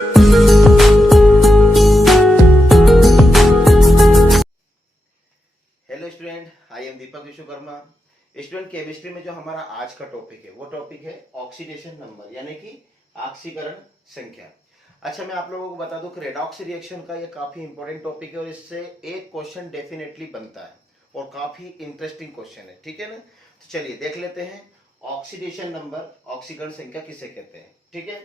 Hello student, I am Deepak Vishwakarma. Student, chemistry में जो हमारा आज का टॉपिक है वो टॉपिक है ऑक्सीडेशन नंबर यानी कि ऑक्सीकरण संख्या। अच्छा, मैं आप लोगों को बता दूं कि रेडॉक्स रिएक्शन का ये काफी इंपॉर्टेंट टॉपिक है और इससे एक क्वेश्चन डेफिनेटली बनता है और काफी इंटरेस्टिंग क्वेश्चन है। ठीक है ना, तो चलिए देख लेते हैं ऑक्सीडेशन नंबर, ऑक्सीकरण संख्या किसे कहते हैं। ठीक है,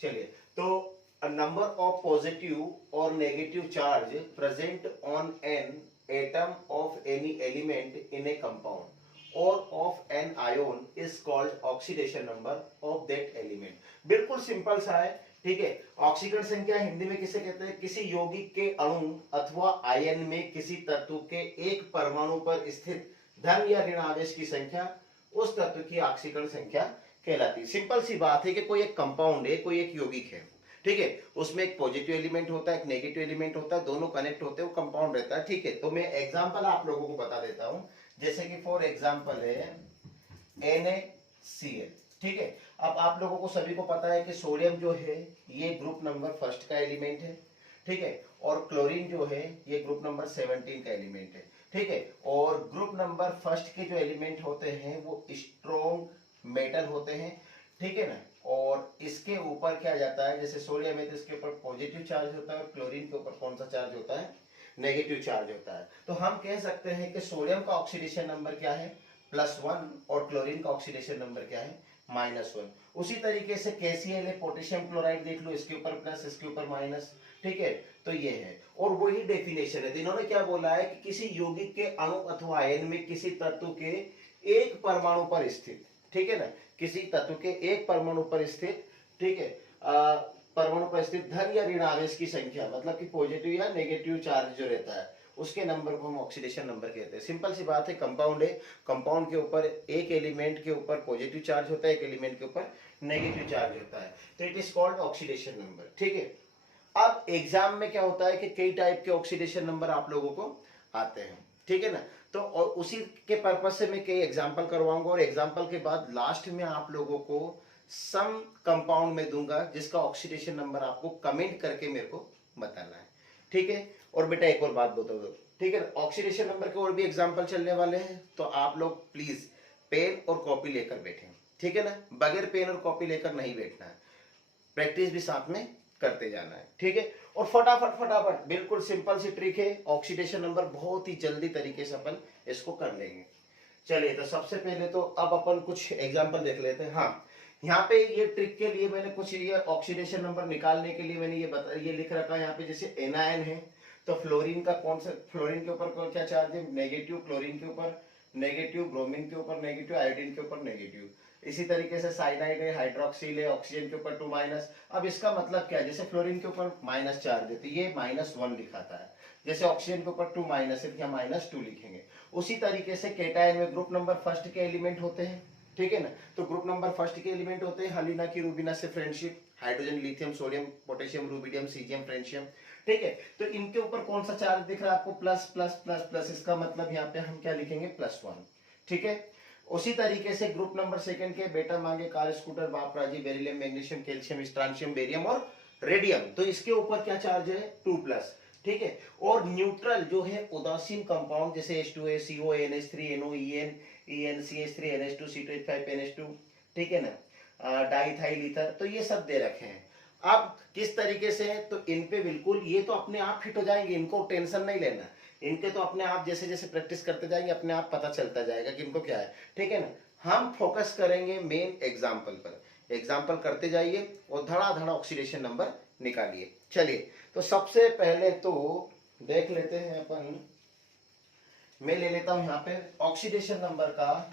चलिए। तो a number of positive or negative charge present on an atom of any element in a compound or of an ion is called oxidation number of that element। बिल्कुल सिंपल सा है। ठीक है, ऑक्सीकरण संख्या हिंदी में किसे कहते हैं? किसी यौगिक के अणु अथवा आयन में किसी तत्व के एक परमाणु पर स्थित धन या ऋण आवेश की संख्या उस तत्व की ऑक्सीकरण संख्या कहलाती है। सिंपल सी बात है कि कोई एक कंपाउंड है, कोई एक यौगिक है। ठीक है, उसमें एक पॉजिटिव एलिमेंट होता है, एक नेगेटिव एलिमेंट होता है, दोनों कनेक्ट होते हैं, वो कंपाउंड रहता है। ठीक है, तो मैं एग्जांपल आप लोगों को बता देता हूं, जैसे कि फॉर एग्जांपल है NaCl। ठीक है, अब आप लोगों को सभी को पता है कि सोडियम जो है ये ग्रुप नंबर फर्स्ट का एलिमेंट है। ठीक है, और क्लोरीन जो है ये ग्रुप नंबर 17 का एलिमेंट है। ठीक है, और ग्रुप नंबर फर्स्ट के जो एलिमेंट होते हैं वो स्ट्रॉन्ग मेटल होते हैं। ठीक है ना, और इसके ऊपर क्या जाता है, जैसे सोडियम है तो इसके ऊपर पॉजिटिव चार्ज होता है और क्लोरीन के ऊपर कौन सा चार्ज होता है? नेगेटिव चार्ज होता है। तो हम कह सकते हैं कि सोडियम का ऑक्सीडेशन नंबर क्या है? +1, और क्लोरीन का ऑक्सीडेशन नंबर क्या है? -1। उसी तरीके से KCl है, पोटेशियम क्लोराइड देख लो, इसके ऊपर प्लस, इसके ऊपर माइनस। ठीक है, तो ये है, और वही डेफिनेशन है। इन्होंने क्या बोला है कि किसी यौगिक के अणु अथवा आयन में किसी तत्व के एक परमाणु पर स्थित, ठीक है ना, किसी तत्व के एक परमाणु पर स्थित, ठीक है, परमाणु पर स्थित धन या ऋण आवेश की संख्या, मतलब कि पॉजिटिव या नेगेटिव चार्ज जो रहता है उसके नंबर को हम ऑक्सीडेशन नंबर कहते हैं। सिंपल सी बात है, कंपाउंड है, कंपाउंड के ऊपर एक एलिमेंट के ऊपर पॉजिटिव चार्ज होता है, एक एलिमेंट के ऊपर नेगेटिव चार्ज होता है, तो it is called oxidation number. ठीक है, अब एग्जाम में क्या होता है कि कई टाइप के ऑक्सीडेशन नंबर आप लोगों को आते हैं। ठीक है ना, तो और उसी के पर्पज से मैं कई एग्जांपल करवाऊंगा और एग्जांपल के बाद लास्ट में आप लोगों को सम कंपाउंड में दूंगा जिसका ऑक्सीडेशन नंबर आपको कमेंट करके मेरे को बताना है। ठीक है, और बेटा एक और बात बता दो, ठीक है, ऑक्सीडेशन नंबर के और भी एग्जांपल चलने वाले हैं, तो आप लोग प्लीज पेन और कॉपी लेकर बैठे। ठीक है ना, बगैर पेन और कॉपी लेकर नहीं बैठना है, प्रैक्टिस भी साथ में करते जाना है। ठीक है, और फटाफट फटाफट, बिल्कुल सिंपल सी ट्रिक है, ऑक्सीडेशन नंबर बहुत ही जल्दी तरीके से अपन इसको कर लेंगे। चलिए, तो सबसे पहले तो अब अपन कुछ एग्जांपल देख लेते हैं। हाँ, यहाँ पे ये ट्रिक के लिए मैंने कुछ, ये ऑक्सीडेशन नंबर निकालने के लिए मैंने ये लिख रखा है यहाँ पे, जैसे एनायन है तो फ्लोरीन का कौन सा, फ्लोरीन के ऊपर क्या चार्ज है? नेगेटिव। क्लोरीन के ऊपर नेगेटिव, ब्रोमीन के ऊपर नेगेटिव, आयोडीन के ऊपर नेगेटिव। इसी तरीके से साइनाइड है, हाइड्रोक्सिल है, ऑक्सीजन के ऊपर 2-। अब इसका मतलब क्या है? जैसे फ्लोरीन के ऊपर माइनस चार्ज है तो ये -1 लिखाता है, जैसे ऑक्सीजन के ऊपर 2- है तो यहाँ -2 लिखेंगे। उसी तरीके से केटायन में ग्रुप नंबर फर्स्ट के एलिमेंट होते हैं। ठीक है ना, तो ग्रुप नंबर फर्स्ट के एलिमेंट होते हैं हलीना की रूबिना से friendship, hydrogen, lithium, sodium, potassium, rubidium, caesium, francium. ठीक है, तो इनके ऊपर कौन सा चार्ज दिख रहा है आपको? प्लस प्लस प्लस प्लस, इसका मतलब यहाँ पे हम क्या लिखेंगे? +1। ठीक है, उसी तरीके से ग्रुप नंबर सेकंड के बेटा मांगे, कार, स्कूटर, बापराजी, beryllium, magnesium, calcium, strontium, barium और रेडियम, तो इसके ऊपर क्या चार्ज है? 2+। ठीक है, और न्यूट्रल जो है उदासीन कंपाउंड, जैसे H2A, CO, NH3, NO, EN, CH3, NH2, C2H5, NH2, ठीक है ना, डाइथाइल ईथर, तो ये सब दे रखे हैं। अब किस तरीके से, तो इन पे बिल्कुल ये तो अपने आप फिट हो जाएंगे, इनको टेंशन नहीं लेना, इनके तो अपने आप जैसे जैसे प्रैक्टिस करते जाएंगे अपने आप पता चलता जाएगा कि इनको क्या है। ठीक है ना, हम फोकस करेंगे मेन एग्जाम्पल पर, एग्जाम्पल करते जाइए और धड़ाधड़ ऑक्सीडेशन नंबर निकालिए। चलिए, तो सबसे पहले तो देख लेते हैं अपन, मैं ले लेता हूं यहां पे ऑक्सीडेशन नंबर का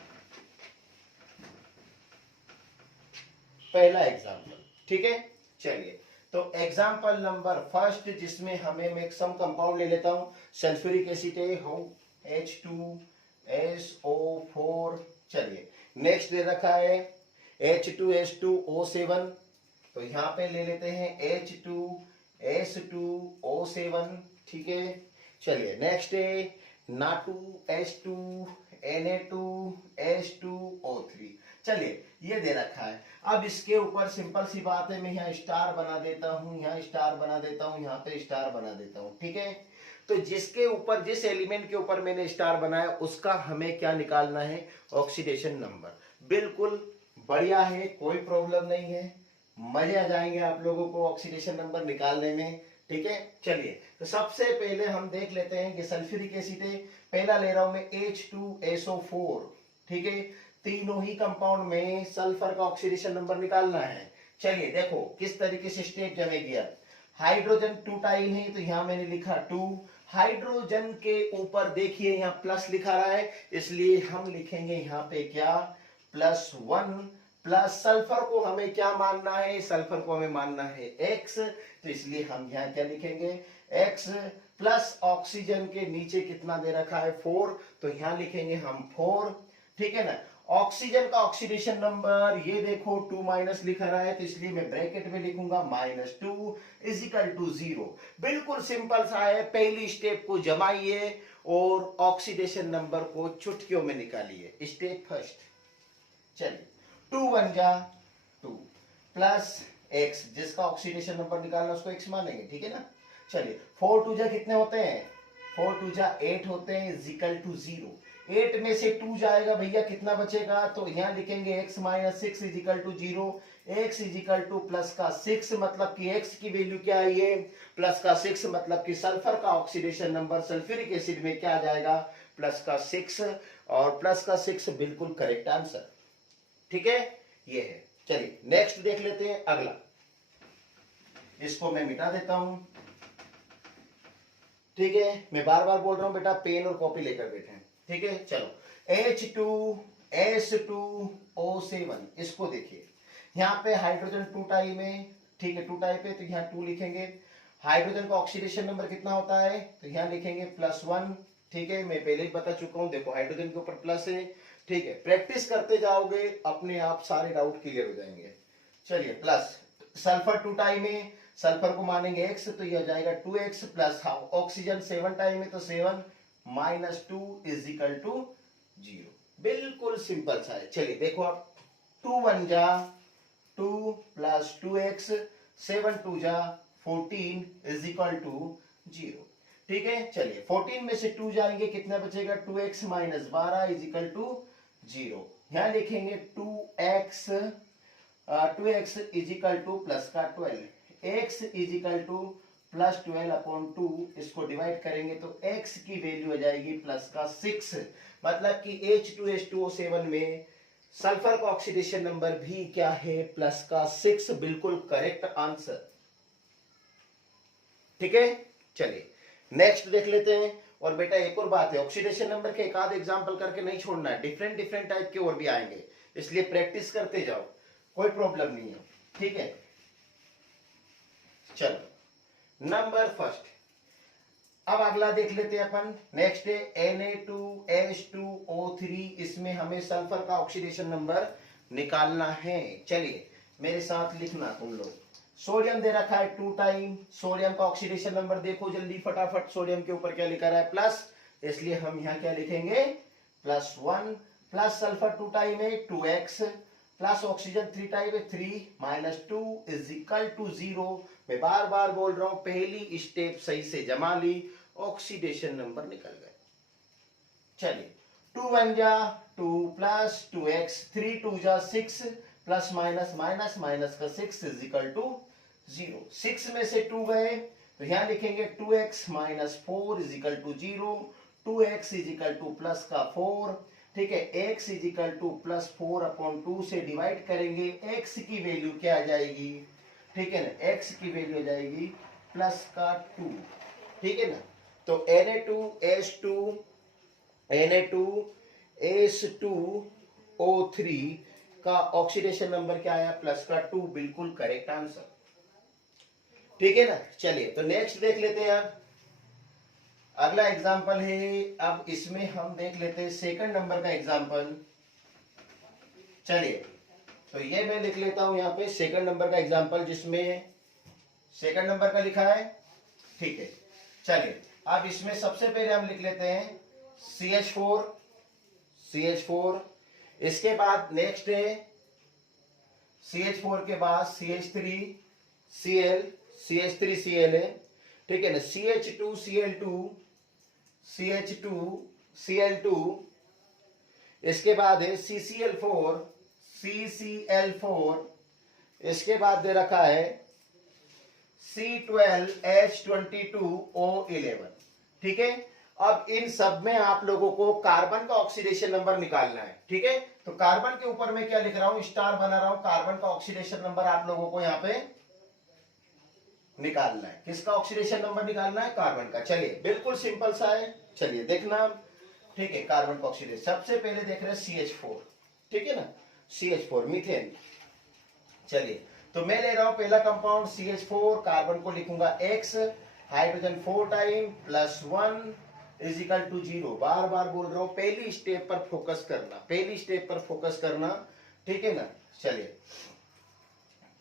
पहला एग्जाम्पल। ठीक है, चलिए, तो एग्जाम्पल नंबर फर्स्ट, जिसमें हमें मैं सम कंपाउंड ले लेता हूं, सल्फ्यूरिक एसिड है, H2SO4। चलिए, नेक्स्ट दे रखा है H2S2O7, तो यहां पे ले लेते हैं H2S2O7। ठीक है, चलिए, नेक्स्ट है Na2S2Na2S2O3। चलिए ये दे रखा है। अब इसके ऊपर सिंपल सी बात है, मैं यहाँ स्टार बना देता हूँ, यहाँ स्टार बना देता हूँ, यहाँ पे स्टार बना देता हूँ। ठीक है, तो जिसके ऊपर, जिस एलिमेंट के ऊपर मैंने स्टार बनाया उसका हमें क्या निकालना है, ऑक्सीडेशन नंबर। बिल्कुल बढ़िया है, कोई प्रॉब्लम नहीं है, मजे आ जाएंगे आप लोगों को ऑक्सीडेशन नंबर निकालने में। ठीक है, चलिए तो सबसे पहले हम देख लेते हैं कि सल्फ्यूरिक एसिड है, पहला ले रहा हूं मैं H2SO4। ठीक है, तीनों ही कंपाउंड में सल्फर का ऑक्सीडेशन नंबर निकालना है। चलिए देखो किस तरीके से स्टेप जमे गया। हाइड्रोजन 2 टाइम है तो यहां मैंने लिखा 2। हाइड्रोजन के ऊपर देखिए यहाँ प्लस लिखा रहा है, इसलिए हम लिखेंगे यहाँ पे क्या, +1। प्लस सल्फर को हमें क्या मानना है, सल्फर को हमें मानना है X, तो इसलिए हम यहाँ क्या लिखेंगे, X प्लस ऑक्सीजन के नीचे कितना दे रखा है 4, तो यहाँ लिखेंगे हम 4। ठीक है ना, ऑक्सीजन का ऑक्सीडेशन नंबर ये देखो 2- लिखा रहा है, तो इसलिए मैं ब्रैकेट में लिखूंगा -2 = 0। बिल्कुल सिंपल सा है, पहली स्टेप को जमाइए और ऑक्सीडेशन नंबर को चुटकियों में निकालिए। स्टेप फर्स्ट, चलिए 2 1 जा 2 प्लस X, जिसका ऑक्सीडेशन नंबर निकालना उसको X मानेंगे। ठीक है ना, चलिए 4 2 जा कितने होते हैं, 4 2 जा 8 होते हैं, = 0। 8 में से 2 जाएगा भैया, कितना बचेगा, तो यहाँ लिखेंगे X - 6 = 0। X = प्लस का 6, मतलब कि X की वैल्यू क्या है, ये प्लस का 6, मतलब कि सल्फर का ऑक्सीडेशन नंबर सल्फ्यूरिक एसिड में क्या आ जाएगा, प्लस का 6, और प्लस का 6 बिल्कुल करेक्ट आंसर। ठीक है, ये है। चलिए नेक्स्ट देख लेते हैं, अगला, इसको मैं मिटा देता हूं। ठीक है, मैं बार बार बोल रहा हूं बेटा, पेन और कॉपी लेकर बैठे। ठीक है, चलो H2S2O7, इसको देखिए, यहाँ पे हाइड्रोजन 2 टाइप है। ठीक है, 2 टाइप है तो यहाँ 2 लिखेंगे। हाइड्रोजन का ऑक्सीडेशन नंबर कितना होता है, तो यहाँ लिखेंगे +1। ठीक है, मैं पहले ही बता चुका हूं, देखो हाइड्रोजन के ऊपर प्लस है। ठीक है, प्रैक्टिस करते जाओगे अपने आप सारे डाउट क्लियर हो जाएंगे। चलिए प्लस, सल्फर 2 टाइम है, सल्फर को मानेंगे X, तो यह हो जाएगा 2X प्लस ऑक्सीजन 7 टाइम है तो 7 - 2 = 0। बिल्कुल सिंपल सा है। चलिए देखो आप, 2 1 जा 2 प्लस 2X, 7 2 जा 14 = 0। ठीक है, चलिए 14 में से 2 जाएंगे, कितना बचेगा, 2X - 12 = 0। यहां लिखेंगे 2X = प्लस का 12, X = +12/2, इसको डिवाइड करेंगे तो X की वैल्यू आ जाएगी प्लस का 6, मतलब कि H2S2O7 में सल्फर का ऑक्सीडेशन नंबर भी क्या है, प्लस का 6, बिल्कुल करेक्ट आंसर। ठीक है, चलिए नेक्स्ट देख लेते हैं। और बेटा एक और बात है, ऑक्सीडेशन नंबर के एक आध एग्जांपल करके नहीं छोड़ना है, डिफरेंट डिफरेंट टाइप के और भी आएंगे, इसलिए प्रैक्टिस करते जाओ, कोई प्रॉब्लम नहीं है। ठीक है, चलो नंबर फर्स्ट, अब अगला देख लेते हैं अपन। नेक्स्ट है Na2H2O3, इसमें हमें सल्फर का ऑक्सीडेशन नंबर निकालना है। चलिए मेरे साथ लिखना तुम लोग, सोडियम दे रखा है 2 टाइम, सोडियम का ऑक्सीडेशन नंबर देखो जल्दी फटाफट, सोडियम के ऊपर क्या लिखा रहा है, प्लस, इसलिए हम यहाँ क्या लिखेंगे, +1 प्लस सल्फर 2 टाइम है 2X प्लस ऑक्सीजन 3 टाइप है 3 - 2 = 0। मैं बार बार बोल रहा हूं, पहली स्टेप सही से जमा ली, ऑक्सीडेशन नंबर निकल गए। चलिए 2 1 जा 2 प्लस 2X, 3 2 जा 6 प्लस माइनस माइनस माइनस का 6 = 0। 6 में से 2 गए तो यहां लिखेंगे 2X - 4 = 0, 2X = प्लस का 4। ठीक है, X = +4/2 से डिवाइड करेंगे, X की वैल्यू क्या आ जाएगी, ठीक है ना, X की वैल्यू आ जाएगी प्लस का 2। ठीक है ना, तो Na2S2O3 का ऑक्सीडेशन नंबर क्या आया, प्लस का 2, बिल्कुल करेक्ट आंसर। ठीक है ना, चलिए तो नेक्स्ट देख लेते हैं। अब अगला एग्जाम्पल है, अब इसमें हम देख लेते हैं सेकंड नंबर का एग्जाम्पल। चलिए तो ये मैं लिख लेता हूं यहाँ पे सेकंड नंबर का एग्जाम्पल, जिसमें सेकंड नंबर का लिखा है। ठीक है, चलिए अब इसमें सबसे पहले हम लिख लेते हैं CH4 इसके बाद नेक्स्ट है CH4 के बाद CH3Cl, CH3Cl है, ठीक है ना, CH2Cl2, इसके बाद है CCl4, इसके बाद दे रखा है C12H22O11, ठीक है। अब इन सब में आप लोगों को कार्बन का ऑक्सीडेशन नंबर निकालना है, ठीक है। तो कार्बन के ऊपर मैं क्या लिख रहा हूं, स्टार बना रहा हूं, कार्बन का ऑक्सीडेशन नंबर आप लोगों को यहां पे निकालना है। किसका ऑक्सीडेशन नंबर निकालना है, कार्बन का। चलिए बिल्कुल सिंपल सा है, चलिए देखना, ठीक है। कार्बन का ऑक्सीडेशन सबसे पहले देख रहे हैं CH4, ठीक है ना, CH4 मीथेन। चलिए तो मैं ले रहा हूं पहला कंपाउंड CH4, कार्बन को लिखूंगा X, hydrogen 4 time +1 is equal to 0। बार बार बोल रहा हूं, पहली स्टेप पर फोकस करना, ठीक है ना। चलिए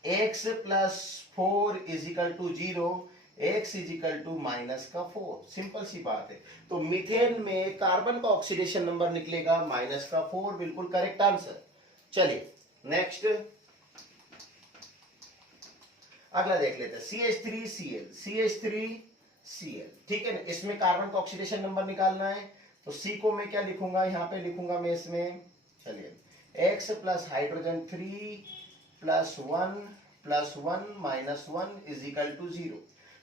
x + 4 is equal to 0, x is equal to -4, simple सी बात है। तो मीथेन में कार्बन का ऑक्सीडेशन नंबर निकलेगा -4, बिल्कुल करेक्ट आंसर। चलिए नेक्स्ट अगला देख लेते हैं CH3Cl, ठीक है ना। इसमें कार्बन का ऑक्सीडेशन नंबर निकालना है, तो C को मैं क्या लिखूंगा, यहां पे लिखूंगा मैं इसमें, चलिए X + hydrogen 3 +1 -1 is equal to 0।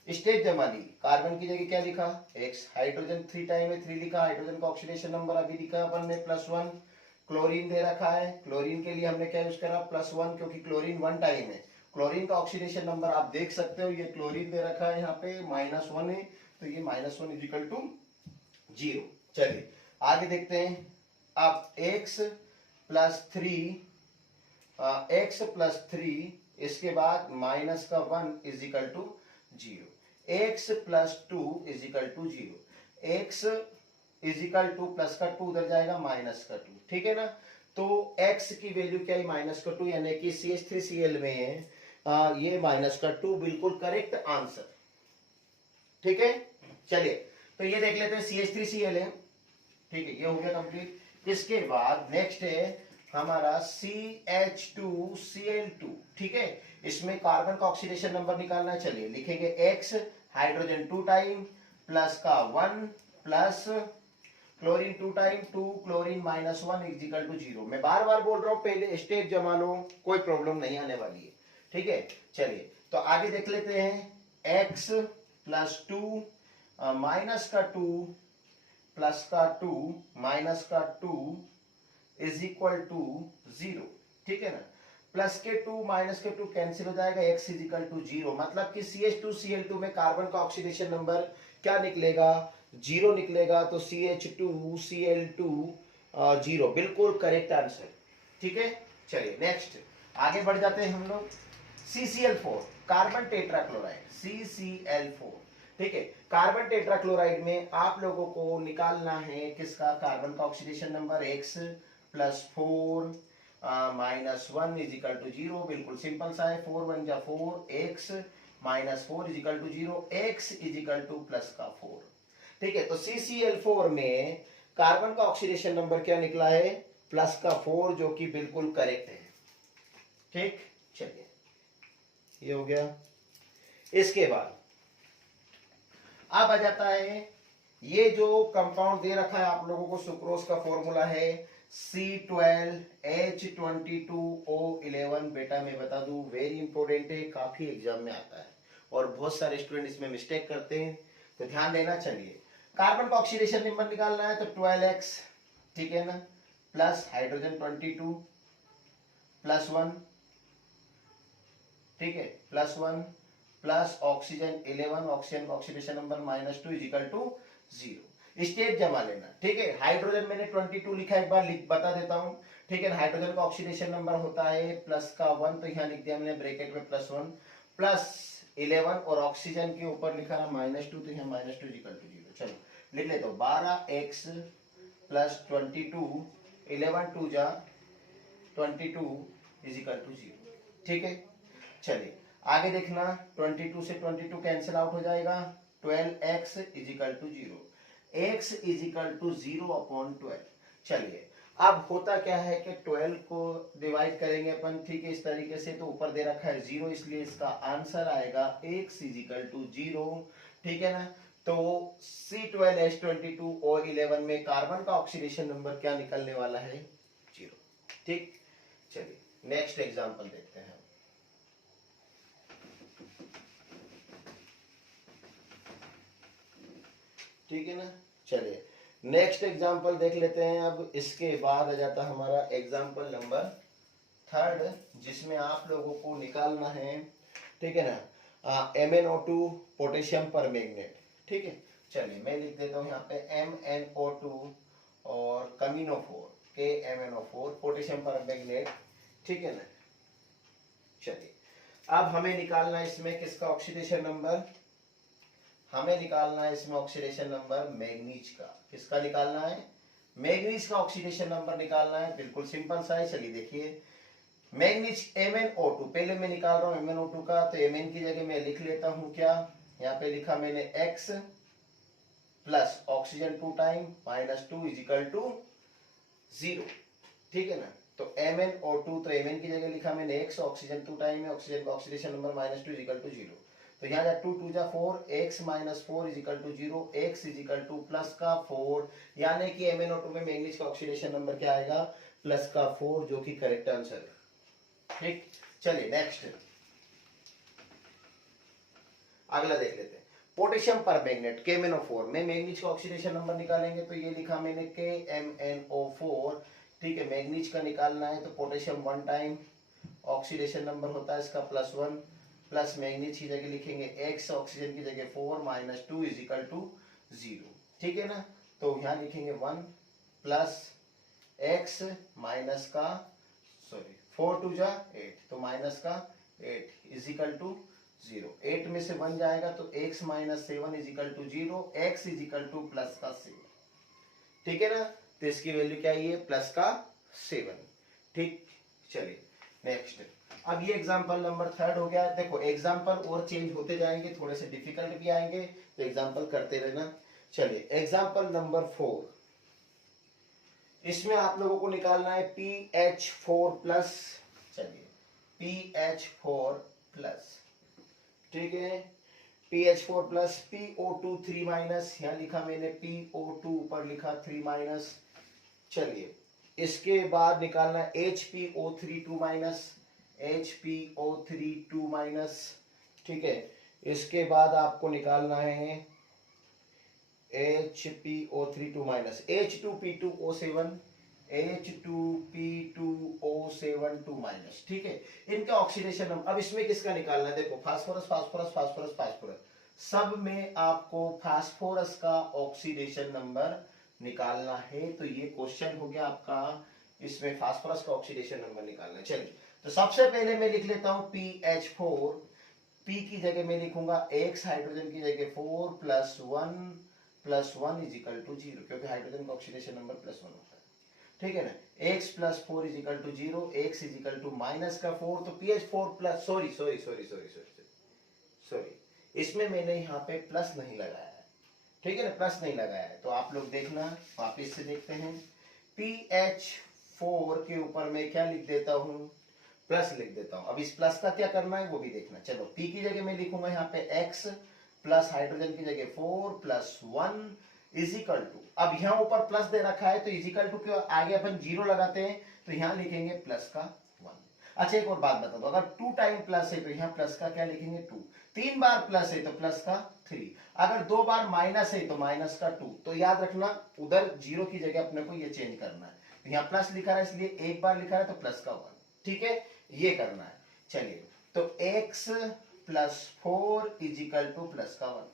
Step जमा दी, कार्बन की जगह क्या लिखा, X, हाइड्रोजन 3 टाइम में 3 लिखा, हाइड्रोजन का ऑक्सीडेशन नंबर अभी लिखा अपन ने +1। क्लोरीन दे रखा है, क्लोरीन के लिए हमने क्या यूज करा, +1, क्योंकि क्लोरीन 1 टाइम है। क्लोरीन का ऑक्सीडेशन नंबर आप देख सकते हो, ये क्लोरीन दे रखा है यहाँ पे -1 है, तो ये -1 इज इक्वल टू 0। चलिए आगे देखते हैं। अब x + 3, इसके बाद -1 is equal to 0, x + 2 is equal to 0, x is equal to +2 उधर जाएगा -2, ठीक है ना। तो x की वैल्यू क्या है, -2, यानी कि CH3Cl में है ये -2, बिल्कुल करेक्ट आंसर, ठीक है। चलिए तो ये देख लेते हैं CH3Cl है, ठीक है, ये हो गया कंप्लीट। इसके बाद नेक्स्ट है हमारा CH2Cl2, ठीक है। इसमें कार्बन का ऑक्सीडेशन नंबर निकालना है, चलिए लिखेंगे X, hydrogen 2 time +1 plus chlorine 2 time 2, chlorine -1 is equal to 0। मैं बार बार बोल रहा हूं, पहले स्टेप जमा लो, कोई प्रॉब्लम नहीं आने वाली है, ठीक है। चलिए तो आगे देख लेते हैं, x + 2 -2 +2 इज इक्वल टू 0, ठीक है ना। प्लस के 2 माइनस के 2 कैंसिल हो जाएगा, x इज इक्वल टू 0, मतलब कि CH2Cl2 में कार्बन का ऑक्सीडेशन नंबर क्या निकलेगा, 0 निकलेगा। तो CH2Cl2 0, बिल्कुल करेक्ट आंसर, ठीक है। चलिए नेक्स्ट आगे बढ़ जाते हैं हम लोग। CCl4, कार्बन टेट्राक्लोराइड, CCl4, ठीक है। कार्बन टेट्राक्लोराइड में आप लोगों को निकालना है किसका, कार्बन का oxidation number, x + 4 -1 is equal to 0, बिल्कुल सिंपल सा है, 4 1 जा 4, x -4 is equal to 0, x is equal to +4, ठीक है। तो CCl4 में कार्बन का ऑक्सीडेशन नंबर क्या निकला है, +4, जो कि बिल्कुल करेक्ट है, ठीक। चलिए ये हो गया। इसके बाद अब आ जाता है, ये जो कंपाउंड दे रखा है आप लोगों को, सुक्रोज का फॉर्मूला है C12H22O11। बेटा मैं बता दूं, वेरी इंपॉर्टेंट है, काफी एग्जाम में आता है और बहुत सारे स्टूडेंट इसमें मिस्टेक करते हैं, तो ध्यान देना। चलिए कार्बन का ऑक्सीडेशन नंबर निकालना है, तो 12x, ठीक है ना, प्लस हाइड्रोजन 22 +1, ठीक है, +1 plus oxygen 11, oxygen oxidation number -2 is equal to 0। Step जमा लेना, ठीक है। हाइड्रोजन मैंने 22 लिखा, एक बार बता देता हूं, ठीक है। हाइड्रोजन का ऑक्सीडेशन नंबर होता है +1, तो यहाँ लिख दिया मैंने ब्रैकेट में +1 +11, और ऑक्सीजन के ऊपर लिखा है -2, तो यहाँ -2 इज इक्वल टू 0। चलो लिख ले, तो 12x + 22, 11 2 जा 22 इज इक्वल टू 0, ठीक है। चलिए आगे देखना, 22 से 22 कैंसिल आउट हो जाएगा, 12x is equal to 0, x is equal to 0/12। चलिए अब होता क्या है कि 12 को डिवाइड करेंगे अपन, ठीक है, इस तरीके से, तो ऊपर दे रखा है 0, इसलिए इसका आंसर आएगा x इजिकल टू 0, ठीक है ना। तो C12H22 और 11 में कार्बन का ऑक्सीडेशन नंबर क्या निकलने वाला है, 0, ठीक। चलिए नेक्स्ट एग्जांपल देखते हैं। ठीक है ना। चलिए नेक्स्ट एग्जांपल देख लेते हैं। अब इसके बाद आ जाता हमारा एग्जांपल नंबर 3, जिसमें आप लोगों को निकालना है, ठीक है ना, MnO2 पोटेशियम पर मैग्नेट, ठीक है। चलिए मैं लिख देता हूँ यहाँ पे MnO2 और कमिनो4 KMnO4 पोटेशियम पर मैग्नेट, ठीक है ना। चलिए अब हमें निकालना है इसमें किसका ऑक्सीडेशन नंबर, हमें निकालना है इसमें ऑक्सीडेशन नंबर मैग्नीज का। किसका निकालना है, मैग्नीज का ऑक्सीडेशन नंबर निकालना है, बिल्कुल सिंपल सा है। चलिए देखिए, मैग्नीज MnO2, पहले मैं निकाल रहा हूं MnO2 का, तो Mn की जगह मैं लिख लेता हूं क्या, यहाँ पे लिखा मैंने X plus oxygen 2 time minus 2 is equal to 0, ठीक है ना। तो MnO2, तो Mn की जगह लिखा मैंने X, ऑक्सीजन 2 टाइम है, ऑक्सीजन का oxidation number minus 2 is equal to 0, तो यहाँ जा 2 2 जा 4, x minus 4 is equal to 0, x is equal to plus का 4, यानी कि MnO2 में मैग्नीज का ऑक्सीडेशन नंबर क्या आएगा, प्लस का 4, जो कि करेक्ट आंसर है, ठीक। चलिए नेक्स्ट अगला देख लेते हैं। पोटेशियम पर मैग्नेट KMnO4 में मैग्नीज का ऑक्सीडेशन नंबर निकालेंगे, तो ये लिखा मैंने KMnO4, ठीक है। मैग्नीज का निकालना है तो पोटेशियम 1 टाइम, ऑक्सीडेशन नंबर होता है इसका +1, प्लस मैग्नीज की जगह लिखेंगे x, ऑक्सीजन की जगह 4 माइनस 2 इजिकल टू 0, ठीक है ना। तो यहाँ लिखेंगे 1 प्लस x माइनस का 4 2 जा 8, तो माइनस का 8 इजिकल टू 0, 8 में से 1 जाएगा तो x minus 7 is equal to 0, x is equal to plus का 7, ठीक है ना। तो इसकी वैल्यू क्या है, प्लस का 7, ठीक। चलिए नेक्स्ट, अब ये एग्जांपल नंबर 3 हो गया। देखो एग्जांपल और चेंज होते जाएंगे, थोड़े से डिफिकल्ट भी आएंगे, तो एग्जांपल करते रहना। चलिए एग्जांपल नंबर 4, इसमें आप लोगों को निकालना है PH4 प्लस, चलिए PH4 प्लस, ठीक है, PH4 प्लस PO2 3 माइनस, यहाँ लिखा मैंने PO2 ऊपर लिखा 3 माइनस। चलिए इसके बाद निकालना है HPO3 2 माइनस, HPO3 2 माइनस, ठीक है। इसके बाद आपको निकालना है HPO3 2 minus, H2P2O7, H2P2O7 2 minus, ठीक है। इनका ऑक्सीडेशन नंबर, अब इसमें किसका निकालना है, देखो फास्फोरस फास्फोरस फास्फोरस फास्फोरस, सब में आपको फास्फोरस का ऑक्सीडेशन नंबर निकालना है। तो ये क्वेश्चन हो गया आपका, इसमें फास्फोरस का ऑक्सीडेशन नंबर निकालना है। चलिए तो सबसे पहले मैं लिख लेता हूं PH4, P की जगह मैं लिखूंगा X, हाइड्रोजन की जगह 4 प्लस 1 इजिकल टू 0, क्योंकि हाइड्रोजन का ऑक्सीडेशन नंबर +1 होता है, ठीक है ना। x plus 4 is equal to 0, x is equal to minus का 4, तो PH4 प्लस, सॉरी, इसमें मैंने यहाँ पे प्लस नहीं लगाया है, ठीक है ना, प्लस नहीं लगाया है, तो आप लोग देखना, वापिस से देखते हैं। PH4 के ऊपर मैं क्या लिख देता हूं, प्लस लिख देता हूं। अब इस प्लस का क्या करना है वो भी देखना। चलो P की जगह मैं लिखूंगा यहाँ पे x प्लस हाइड्रोजन की जगह 4 प्लस 1 इजिकल टू, अब यहाँ ऊपर प्लस दे रखा है तो इजिकल टू के आगे अपन 0 लगाते हैं, तो यहाँ लिखेंगे प्लस का 1। अच्छा एक और बात बता दो, अगर 2 टाइम प्लस है तो यहाँ प्लस का क्या लिखेंगे 2, 3 बार प्लस है तो प्लस का 3, अगर 2 बार माइनस है तो माइनस का 2, तो याद रखना उधर 0 की जगह अपने को ये चेंज करना है, तो यहाँ प्लस लिखा है इसलिए एक बार लिखा है तो प्लस का 1, ठीक है, ये करना है। चलिए तो x plus 4 is equal to plus का 1,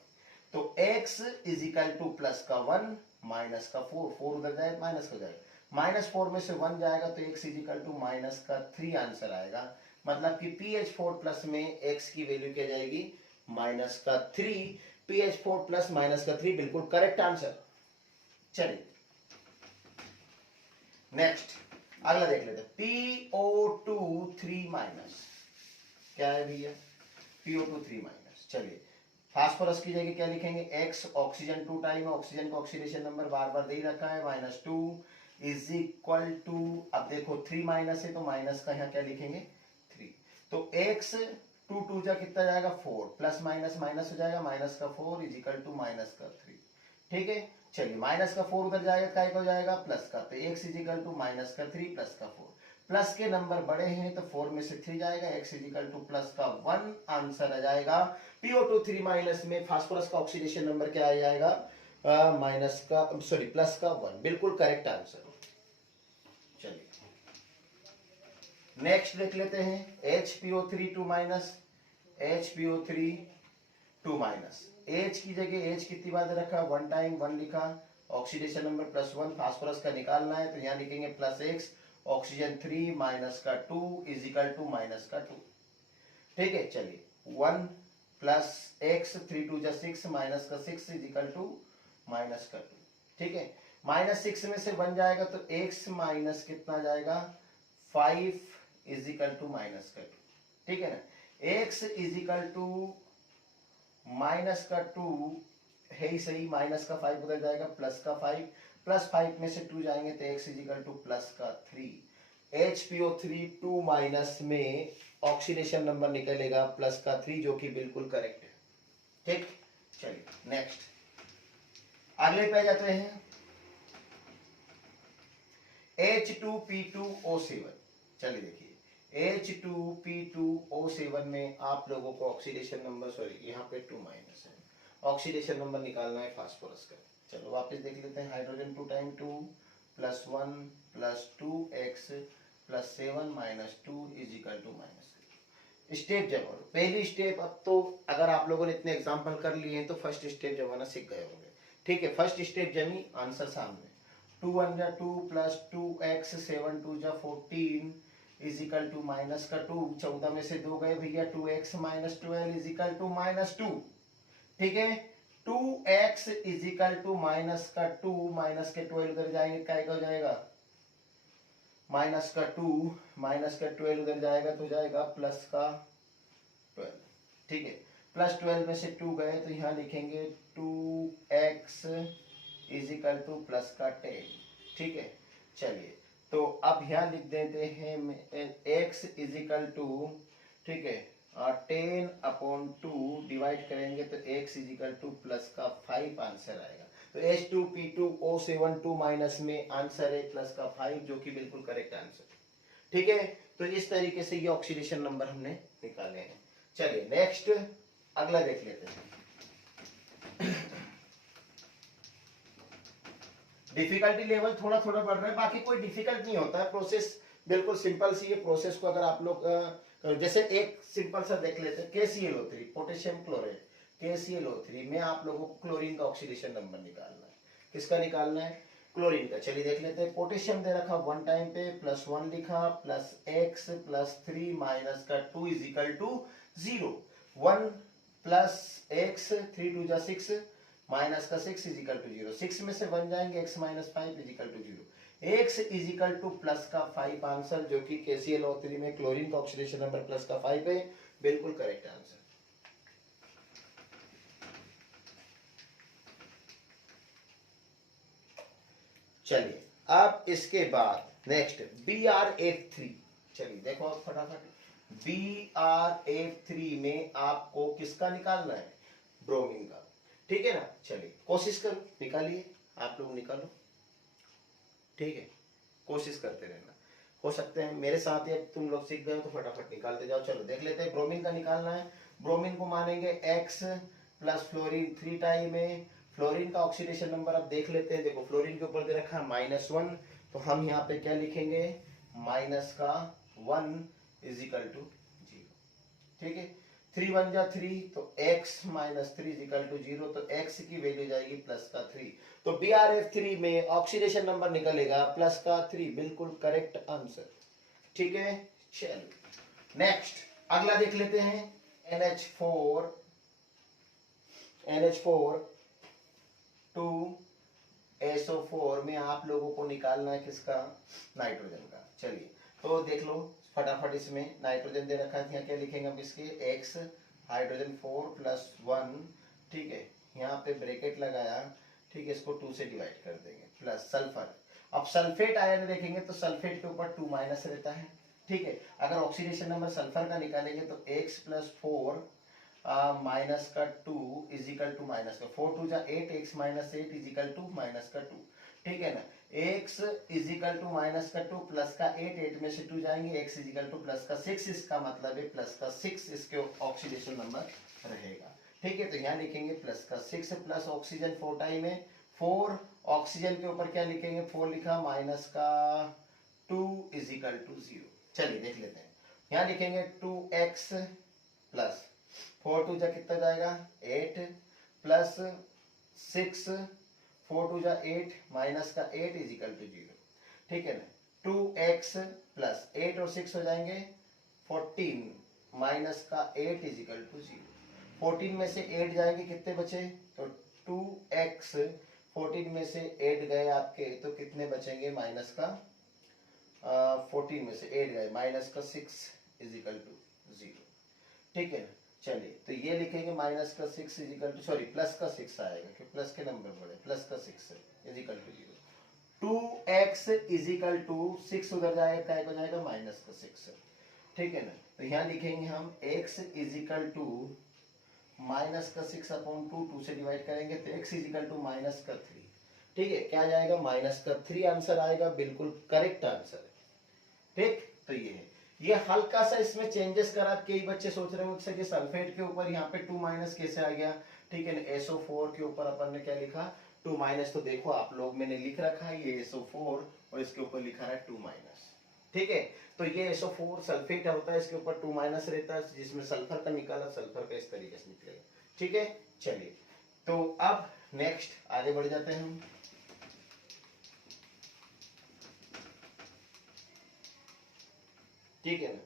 तो x इजिकल टू प्लस का 1 माइनस का 4, 4 उधर जाए माइनस हो जाएगा, -4 में से 1 जाएगा तो x इजिकल टू माइनस का 3 आंसर आएगा। मतलब कि PH4 प्लस में x की वैल्यू क्या जाएगी, माइनस का 3, PH4 प्लस माइनस का 3 बिल्कुल करेक्ट आंसर। चलिए नेक्स्ट अगला देख लेते हैं, PO2 3 माइनस, क्या है भैया, PO2 3 माइनस। चलिए फास्फोरस की जगह क्या लिखेंगे, x, ऑक्सीजन 2 टाइम, ऑक्सीजन का ऑक्सीडेशन नंबर बार बार दे रखा है -2, इज इक्वल टू, अब देखो 3 माइनस है तो माइनस का यहाँ क्या लिखेंगे 3, तो x 2 2 जा कितना जाएगा 4, प्लस माइनस माइनस हो जाएगा, माइनस का 4 इज इक्वल टू माइनस का 3। ठीक है, चलिए माइनस का 4 उधर जाएगा, क्या हो जाएगा प्लस का, तो x is equal to minus का 3 प्लस का 4, प्लस के नंबर बड़े हैं तो 4 में से 3 जाएगा, x is equal to plus का 1, आंसर आ जाएगा PO2 3 माइनस में फास्फोरस का ऑक्सीडेशन नंबर क्या आ जाएगा, माइनस का सॉरी प्लस का 1, बिल्कुल करेक्ट आंसर। चलिए नेक्स्ट देख लेते हैं HPO3 2 minus, HPO3 2 minus, H की जगह H कितनी बार रखा 1 टाइम 1 लिखा, ऑक्सीडेशन नंबर +1, फास्फोरस का निकालना है तो यहाँ लिखेंगे +x, ऑक्सीजन 3 माइनस का 2 इज इक्वल टू माइनस का 2। ठीक है, चलिए 1 प्लस x 3 2 जा 6 माइनस का 6 इज इक्वल टू माइनस का 2। ठीक है, -6 में से 1 जाएगा तो x माइनस कितना जाएगा 5 इज इक्वल टू माइनस का 2। ठीक है ना, x is equal to minus का 2 है ही सही, माइनस का 5 उधर जाएगा, प्लस का 5, प्लस 5 में से 2 जाएंगे तो x is equal to plus का 3। HPO3 2 माइनस में ऑक्सीडेशन नंबर निकलेगा प्लस का 3, जो कि बिल्कुल करेक्ट है। ठीक, चलिए नेक्स्ट अगले पे जाते हैं H2P2O7। चलिए देखिए H2P2O7 में आप लोगों को ऑक्सीडेशन नंबर, सॉरी यहाँ पे 2 माइनस है, ऑक्सीडेशन नंबर निकालना है फास्फोरस का। चलो वापस देख लेते हैं, hydrogen 2 time 2 plus 1 plus 2x plus 7 minus 2 is equal to minus. Step जमा, पहली स्टेप, अब तो अगर आप लोगों ने इतने एग्जाम्पल कर लिए हैं तो फर्स्ट स्टेप जमाना सीख गए होंगे। ठीक है, फर्स्ट स्टेप जमी, आंसर सामने, 2 1 जा 2 प्लस 2x 7 2 जा 14 इज इक्वल टू माइनस का 2, 14 में से 2 गए भैया, 2x minus 12 is equal to minus 2। ठीक है, 2x is equal to minus का 2, माइनस के 12 उधर जाएंगे, क्या हो जाएगा माइनस का 2, माइनस का 12 उधर जाएगा तो जाएगा प्लस का 12। ठीक है, प्लस 12 में से 2 गए तो यहाँ लिखेंगे 2x is equal to plus का 10। ठीक है, चलिए तो अब यहाँ लिख देते हैं x इज इक्वल टू, ठीक है 10 अपॉन 2 डिवाइड करेंगे तो x is equal to plus का 5 आंसर आएगा। तो H2P2O7 2 माइनस में आंसर है प्लस का 5, जो कि बिल्कुल करेक्ट आंसर। ठीक है, तो इस तरीके से ये ऑक्सीडेशन नंबर हमने निकाले हैं। चलिए नेक्स्ट अगला देख लेते हैं। डिफिकल्टी लेवल थोड़ा थोड़ा बढ़ रहा है, बाकी कोई डिफिकल्ट नहीं होता है, प्रोसेस बिल्कुल सिंपल सी है। प्रोसेस को अगर आप लोग जैसे एक सिंपल सा देख लेते हैं, KClO3 पोटेशियम क्लोराइड, KClO3 में आप लोगों को क्लोरीन का ऑक्सीडेशन नंबर निकालना है। किसका निकालना है, क्लोरीन का। चलिए देख लेते हैं, पोटेशियम दे रखा 1 टाइम पे, +1 लिखा, प्लस x प्लस 3 माइनस का 2 is equal to 0, 1 plus x 3 2 जा 6 माइनस का 6 इज इक्वल टू 0, 6 में से 1 जाएंगे, x minus 5 is equal to 0, x is equal to plus का 5 आंसर, जो कि KClO3 में क्लोरीन का ऑक्सीडेशन नंबर प्लस का 5 है, बिल्कुल करेक्ट आंसर। चलिए अब इसके बाद नेक्स्ट BrF3। चलिए देखो आप फटाफट, BrF3 में आपको किसका निकालना है, ब्रोमीन का। ठीक है ना, चलिए कोशिश करो, निकालिए, आप लोग निकालो। ठीक है, कोशिश करते रहना, हो सकते हैं मेरे साथ ही अब तुम लोग सीख गए हो तो फटाफट निकालते जाओ। चलो देख लेते हैं, ब्रोमीन का निकालना है। ब्रोमीन को मानेंगे x प्लस फ्लोरीन 3 टाइम है। फ्लोरीन का ऑक्सीडेशन नंबर अब देख लेते हैं। देखो फ्लोरीन के ऊपर दे रखा है -1, तो हम यहाँ पे क्या लिखेंगे, माइनस का 1 इज इक्वल टू 0। ठीक है, 3 1 जा 3, तो x minus 3 is equal to 0, तो x की वैल्यू जाएगी प्लस का 3। तो BrF3 में ऑक्सीडेशन नंबर निकलेगा प्लस का 3, बिल्कुल करेक्ट आंसर। ठीक है, चलो नेक्स्ट अगला देख लेते हैं, NH4 2SO4 में आप लोगों को निकालना है किसका, नाइट्रोजन का। चलिए तो देख लो फटाफट, इसमें नाइट्रोजन दे रखा है, यहाँ क्या लिखेंगे अब इसके, x हाइड्रोजन 4 प्लस 1, ठीक है यहाँ पे ब्रैकेट लगाया, ठीक है इसको 2 से डिवाइड कर देंगे, प्लस सल्फर। अब सल्फेट आयन देखेंगे तो सल्फेट के ऊपर 2 माइनस रहता है, ठीक है। अगर ऑक्सीडेशन नंबर सल्फर का निकालेंगे तो x प्लस 4 माइनस का 2 इज इक्वल टू माइनस का 4 2 जा 8, x minus 8 is equal to minus का 2, ठीक है ना। x is equal to minus का 2 प्लस का 8, 8 में से 2 जाएंगे, x is equal to plus का 6, इसका मतलब है प्लस का 6 इसके ऑक्सीडेशन नंबर रहेगा, ठीक है। तो यहाँ लिखेंगे प्लस का 6 प्लस ऑक्सीजन 4 टाइम है 4, ऑक्सीजन के ऊपर क्या लिखेंगे 4 लिखा माइनस का 2 इज इक्वल टू 0। चलिए देख लेते हैं, यहाँ लिखेंगे 2x प्लस 4 2 जा कितना जाएगा 8 प्लस 6 4 2 जा 8 माइनस का 8 इज इक्वल टू 0, ठीक है ना। 2x प्लस 8 और 6 हो जाएंगे 14 माइनस का 8 इज इक्वल टू 0। 14 में से 8 जाएंगे कितने बचे, तो 2x 14 में से 8 गए आपके तो कितने बचेंगे माइनस का 14 में से 8 गए माइनस का 6 इज इक्वल टू 0, ठीक है ना। चलिए तो ये लिखेंगे माइनस का 6 is equal to sorry plus का 6 आएगा कि प्लस के नंबर बड़े, प्लस का 6 is equal to 0। 2x is equal to 6 उधर जाएगा क्या हो जाएगा माइनस का 6, ठीक है ना। तो यहाँ लिखेंगे हम x is equal to minus का 6 अपॉन 2, 2 से डिवाइड करेंगे तो x is equal to minus का 3, ठीक है। क्या जाएगा माइनस का 3 आंसर आएगा, बिल्कुल करेक्ट आंसर है, ठीक। तो ये है, ये हल्का सा इसमें चेंजेस करा, कई बच्चे सोच रहे होंगे कि सल्फेट के ऊपर यहाँ पे 2 माइनस कैसे आ गया, ठीक है ना। SO4 के ऊपर अपन ने क्या लिखा 2 माइनस, तो देखो आप लोग मैंने लिख रखा है ये SO4 और इसके ऊपर लिखा है 2 माइनस, ठीक है। तो ये SO4 सल्फेट होता है, इसके ऊपर 2 माइनस रहता है, जिसमें सल्फर का निकाला सल्फर का इस तरीके से निकलेगा, ठीक है। चलिए तो अब नेक्स्ट आगे बढ़ जाते हैं हम। ठीक है ना,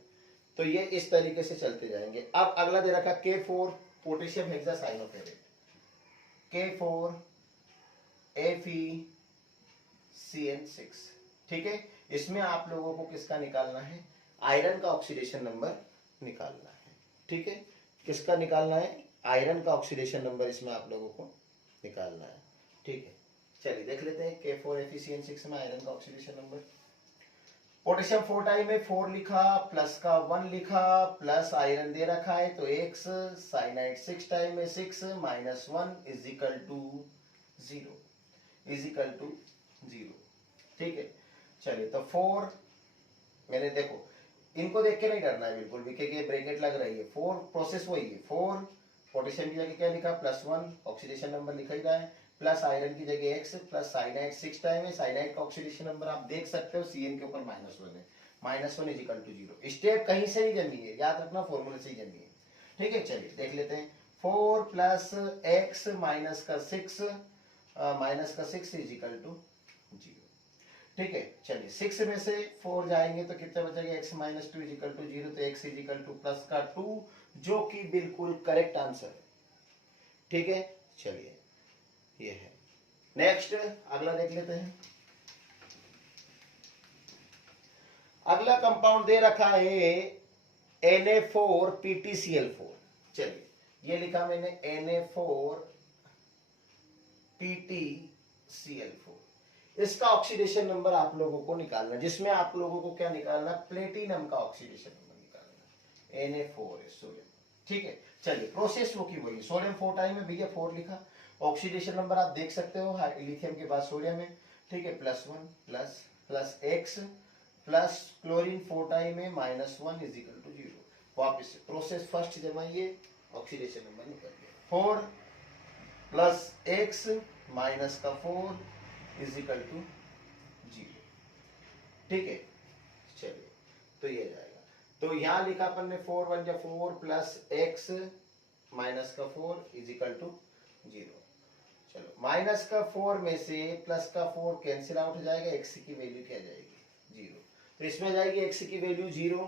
तो ये इस तरीके से चलते जाएंगे। अब अगला दे रखा K4 potassium hexacyanoferrate, K4 FeCN6, ठीक है। इसमें आप लोगों को किसका निकालना है, आयरन का ऑक्सीडेशन नंबर निकालना है, ठीक है। किसका निकालना है, आयरन का ऑक्सीडेशन नंबर इसमें आप लोगों को निकालना है, ठीक है। चलिए देख लेते हैं K4 FeCN6 में आयरन का ऑक्सीडेशन नंबर। पोटेशियम 4 टाइम में 4 लिखा प्लस का 1 लिखा प्लस आयरन दे रखा है तो x, साइनाइड 6 टाइम में 6 minus 1 is equal to 0, is equal to 0, ठीक है। चलिए तो 4 मैंने देखो इनको देख के नहीं डरना है बिल्कुल भी, क्योंकि ब्रैकेट लग रही है। 4 प्रोसेस वही है, 4 पोटेशियम की जगह क्या लिखा +1 ऑक्सीडेशन नंबर लिखा ही रहा है, प्लस आयरन की जगह x प्लस साइनाइड 6 टाइम है, साइनाइड का ऑक्सीडेशन नंबर आप देख सकते हो Cn के ऊपर -1 है, -1 इज इक्वल टू 0। स्टेप कहीं से नहीं जमी है, याद रखना फॉर्मूले से ही जमी है, ठीक है। चलिए देख लेते हैं 4 प्लस x माइनस का 6 इज इक्वल टू 0, ठीक है। चलिए 6 में से 4 जाएंगे तो कितना बचेगा x minus 2 is equal to 0, तो x is equal to plus का 2 जो कि बिल्कुल करेक्ट आंसर है, ठीक है। चलिए ये है, नेक्स्ट अगला देख लेते हैं। अगला कंपाउंड दे रखा है Na4 PtCl4, चलिए ये लिखा मैंने Na4 PtCl4, इसका ऑक्सीडेशन नंबर आप लोगों को निकालना, जिसमें आप लोगों को क्या निकालना, प्लेटिनम का ऑक्सीडेशन नंबर निकालना, Na4 है सोडियम, ठीक है। चलिए प्रोसेस वो की वही, सोडियम 4 टाइम में भैया 4 लिखा, ऑक्सीडेशन नंबर आप देख सकते हो लिथियम के बाद सोडियम है, ठीक है। +1 plus x plus chlorine 4 time में -1 इज इक्वल टू 0। वापस प्रोसेस फर्स्ट जमाइए, ऑक्सीडेशन नंबर निकल गया 4 प्लस x माइनस का 4 इज इक्वल टू 0, ठीक है। चलिए तो ये जाएगा, तो यहां लिखा अपन ने 4 1 या 4 प्लस x माइनस का 4 इज इक्वल टू 0। चलो माइनस का 4 में से प्लस का 4 कैंसिल आउट हो जाएगा, x की वैल्यू क्या जाएगी 0, तो इसमें जाएगी x की वैल्यू 0,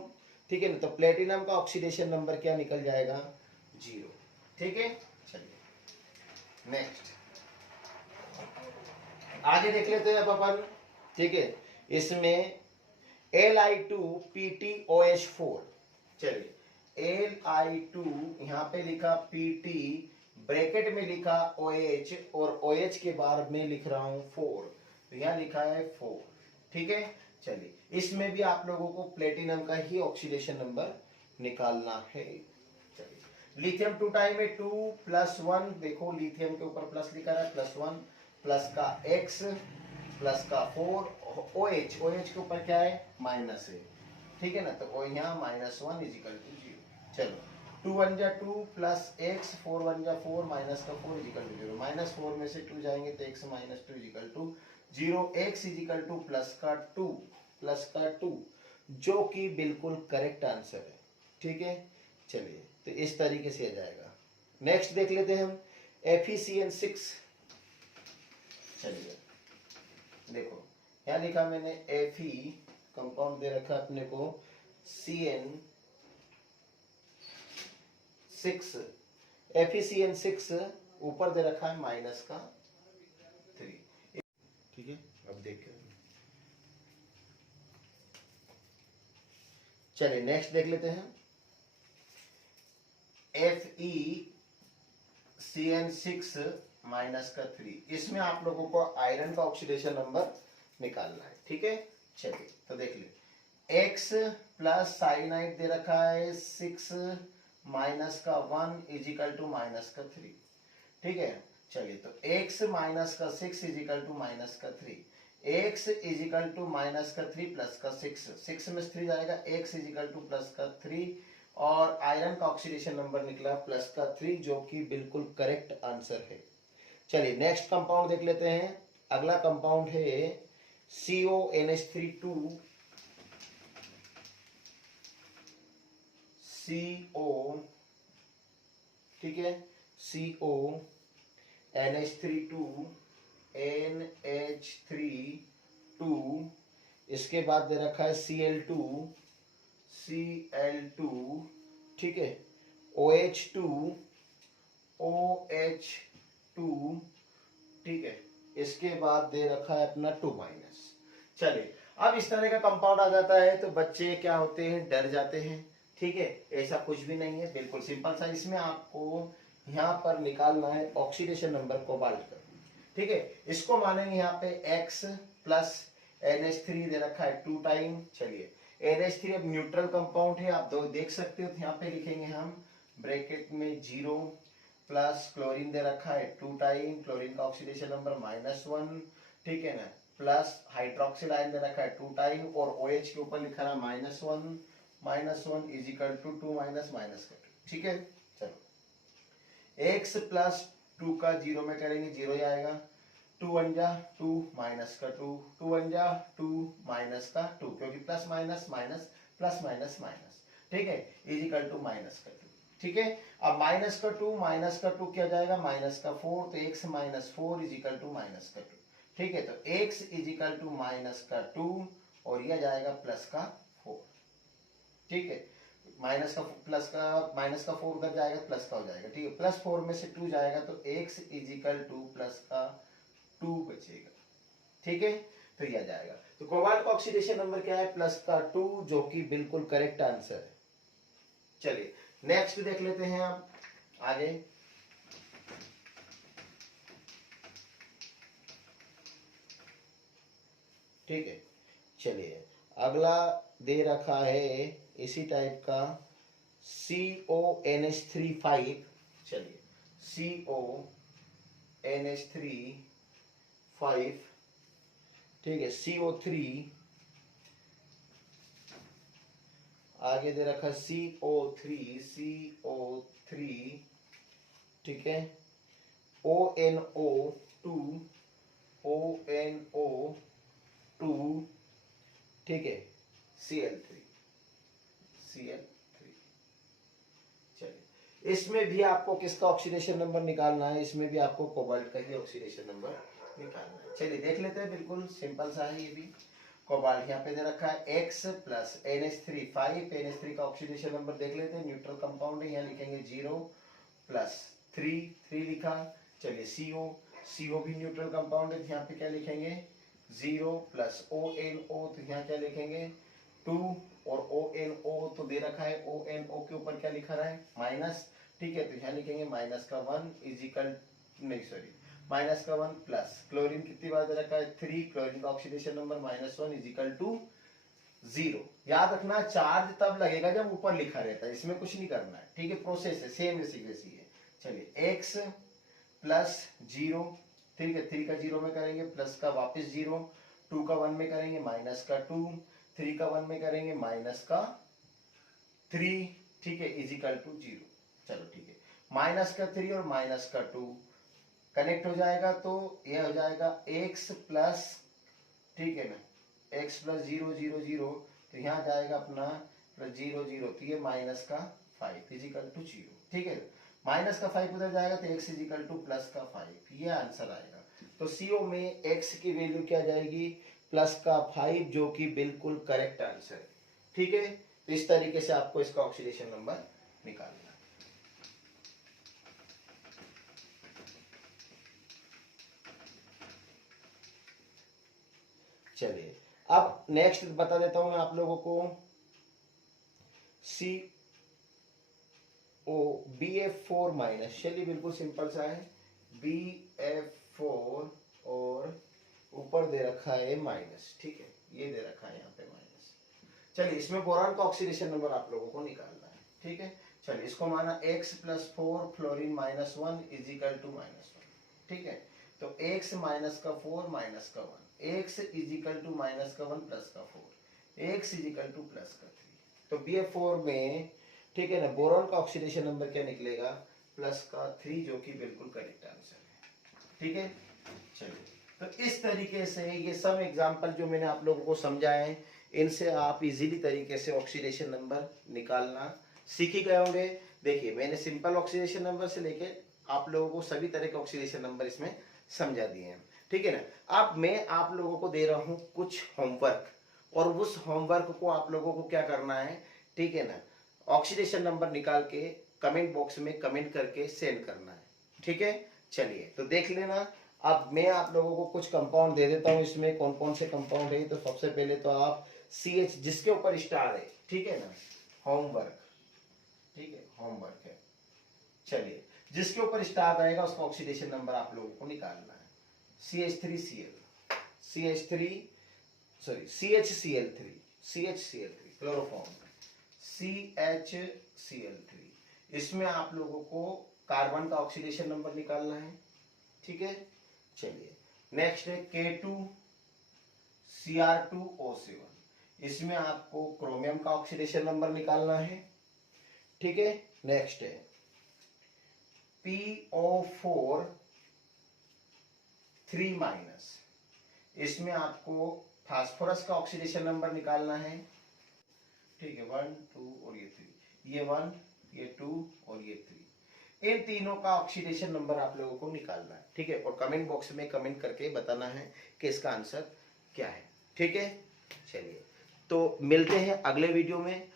ठीक है ना। तो प्लेटिनम का ऑक्सीडेशन नंबर क्या निकल जाएगा 0, ठीक है। चलिए नेक्स्ट आगे देख लेते हैं अब अपन, ठीक है। इसमें Li2PtOH4, चलिए Li2 यहाँ पे लिखा Pt, ब्रैकेट में लिखा OH और OH के बाद में लिख रहा हूं 4, तो यहाँ लिखा है 4, ठीक है। चलिए इसमें भी आप लोगों को प्लेटिनम का ही ऑक्सीडेशन नंबर निकालना है। चलिए लिथियम 2 टाइम में 2 + 1, देखो लिथियम के ऊपर प्लस लिखा है, +1 प्लस का x प्लस का 4, OH के ऊपर क्या है माइनस है, ठीक है ना, तो यहाँ -1 = 0। चलो 2 1 जा 2 प्लस x 4 1 जा 4 माइनस का 4 = 0, -4 में से 2 जाएंगे तो x - 2 = 0, x = प्लस का 2 जो कि बिल्कुल करेक्ट आंसर है, ठीक है। चलिए तो इस तरीके से आ जाएगा। नेक्स्ट देख लेते हैं हम FeCN6। चलिए देखो यहाँ लिखा मैंने Fe, कंपाउंड दे रखा अपने को CN6, FeCN6 ऊपर दे रखा है -3, ठीक है। अब देखिए चलिए नेक्स्ट देख लेते हैं FeCN6 -3। इसमें आप लोगों को आयरन का ऑक्सीडेशन नंबर निकालना है, ठीक है। चलिए तो देख ले x प्लस साइनाइड दे रखा है 6 माइनस का 1 = -3, ठीक है। चलिए तो x - 6 = -3, x = -3 + 6 में 3 जाएगा, x = +3 और आयरन का ऑक्सीडेशन नंबर निकला +3 जो कि बिल्कुल करेक्ट आंसर है। चलिए नेक्स्ट कंपाउंड देख लेते हैं। अगला कंपाउंड है CONH3 CO, ठीक है, CONH3 NH3 इसके बाद दे रखा है Cl2, ठीक है, OH2, ठीक है, इसके बाद दे रखा है अपना 2-। चलिए अब इस तरह का कंपाउंड आ जाता है तो बच्चे क्या होते हैं, डर जाते हैं, ठीक है। ऐसा कुछ भी नहीं है, बिल्कुल सिंपल सा। इसमें आपको यहाँ पर निकालना है ऑक्सीडेशन नंबर कोबाल्ट का, ठीक है। इसको मानेंगे यहाँ पे x प्लस NH3 दे रखा है 2 टाइम। चलिए NH3 अब न्यूट्रल कंपाउंड है, आप दो देख सकते हो, तो यहाँ पे लिखेंगे हम ब्रैकेट में 0 प्लस क्लोरीन दे रखा है 2 टाइम, क्लोरीन का ऑक्सीडेशन नंबर -1, ठीक है ना, प्लस हाइड्रोक्सिल आयन दे रखा है 2 टाइम और OH के ऊपर लिखा है -1 = 2 -2, ठीक है। चलो x + 2 का 0 में करेंगे 0 आएगा, 2 1 जा 2 माइनस का 2, 2 1 जा 2 माइनस का 2, क्योंकि plus minus minus plus minus minus, ठीक है, -2, ठीक है। अब -2 क्या जाएगा -4, तो x - 4 = -2, ठीक है। तो x = -2 और यह जाएगा +4, ठीक है। -4 उधर जाएगा, प्लस का हो जाएगा, ठीक है। +4 में से 2 जाएगा तो x = +2 बचेगा, ठीक है। तो यह जाएगा, तो कोबाल्ट का ऑक्सीडेशन नंबर क्या है +2 जो कि बिल्कुल करेक्ट आंसर है। चलिए नेक्स्ट देख लेते हैं आप आगे। ठीक है, चलिए अगला दे रखा है इसी टाइप का CONH3 चलिए CONH3, ठीक है, CO3, आगे दे रखा CO3, ठीक है, ONO2, ठीक है, Cl3। चलिए इसमें भी आपको किसका ऑक्सीडेशन नंबर निकालना है, इसमें भी आपको कोबाल्ट का ही ऑक्सीडेशन नंबर निकालना है। चलिए देख लेते हैं, बिल्कुल सिंपल सा है ये भी। कोबाल्ट यहाँ पे दे रखा है x प्लस NH3 5, NH3 का ऑक्सीडेशन नंबर देख लेते हैं, न्यूट्रल कंपाउंड है, यहाँ लिखेंगे 0 प्लस 3 लिखा। चलिए CO भी न्यूट्रल कंपाउंड है, यहाँ पे क्या लिखेंगे 0 प्लस ONO, तो यहाँ क्या लिखेंगे 2 और ONO तो दे रखा है, ONO के ऊपर क्या लिखा रहा है माइनस, ठीक है, तो यहाँ लिखेंगे -1 नहीं सॉरी माइनस का 1 प्लस क्लोरीन कितनी बार दे रखा है 3, क्लोरीन का oxidation number -1 is equal to 0। याद रखना चार्ज तब लगेगा जब ऊपर लिखा रहता है, इसमें कुछ नहीं करना है, ठीक है, प्रोसेस है, सेम इसी वैसी है। चलिए x प्लस 0, ठीक है, 3 का 0 में करेंगे, प्लस का वापस 0, 2 का 1 में करेंगे, माइनस का 2, 3 का 1 में करेंगे, माइनस का 3, ठीक है, इज इक्वल टू 0। चलो ठीक है, माइनस का 3 और माइनस का 2 कनेक्ट हो जाएगा तो यह हो जाएगा x प्लस, ठीक है ना, x प्लस 0 0 0, तो यहाँ जाएगा अपना प्लस 0 0, तो ये माइनस का 5 इज इक्वल टू 0, ठीक है, माइनस का 5 उधर जाएगा तो x is equal to plus का 5, ये आंसर आएगा। तो CO में x की वैल्यू क्या जाएगी प्लस का 5, जो कि बिल्कुल करेक्ट आंसर है, ठीक है। तो इस तरीके से आपको इसका ऑक्सीडेशन नंबर निकालना है। चलिए अब नेक्स्ट बता देता हूं मैं आप लोगों को, CO BF4 माइनस, चलिए बिल्कुल सिंपल सा है, BF4 और ऊपर दे रखा है माइनस, ठीक है, ये दे रखा है यहाँ पे माइनस। चलिए इसमें बोरान का ऑक्सीडेशन नंबर आप लोगों को निकालना है, ठीक है। चलिए इसको माना x plus 4 fluorine -1 is equal to -1, ठीक है, तो x माइनस का 4 माइनस का 1, x is equal to minus का 1 प्लस का 4, x is equal to plus का 3। तो BF4 में, ठीक है ना, बोरॉन का ऑक्सीडेशन नंबर क्या निकलेगा प्लस का 3, जो कि बिल्कुल करेक्ट आंसर है, ठीक है। चलिए तो इस तरीके से ये सब एग्जांपल जो मैंने आप लोगों को समझाए हैं, इनसे आप इजीली तरीके से ऑक्सीडेशन नंबर निकालना सीख ही गए होंगे। देखिए मैंने सिंपल ऑक्सीडेशन नंबर से लेके आप लोगों को सभी तरह के ऑक्सीडेशन नंबर इसमें समझा दिए हैं, ठीक है ना। अब मैं आप लोगों को दे रहा हूं कुछ होमवर्क, और उस होमवर्क को आप लोगों को क्या करना है, ठीक है ना, ऑक्सीडेशन नंबर निकाल के कमेंट बॉक्स में कमेंट करके सेंड करना है, ठीक है। चलिए तो देख लेना। अब मैं आप लोगों को कुछ कंपाउंड दे देता हूं, इसमें कौन कौन से कंपाउंड है। तो सबसे पहले तो आप CH जिसके ऊपर स्टार है, ठीक है ना, होमवर्क, ठीक है, होमवर्क है। चलिए जिसके ऊपर स्टार रहेगा उसका ऑक्सीडेशन नंबर आप लोगों को निकालना है। CH3Cl, CHCl3 क्लोरोफॉर्म, CHCl3, इसमें आप लोगों को कार्बन का ऑक्सीडेशन नंबर निकालना है, ठीक है। चलिए नेक्स्ट है K2Cr2O7, इसमें आपको क्रोमियम का ऑक्सीडेशन नंबर निकालना है, ठीक है। नेक्स्ट है PO4 3-, इसमें आपको फास्फोरस का ऑक्सीडेशन नंबर निकालना है, ठीक है, 1 2 और ये 3, ये 1 ये 2 और ये 3, इन तीनों का ऑक्सीडेशन नंबर आप लोगों को निकालना है, ठीक है। और कमेंट बॉक्स में कमेंट करके बताना है कि इसका आंसर क्या है, ठीक है। चलिए तो मिलते हैं अगले वीडियो में।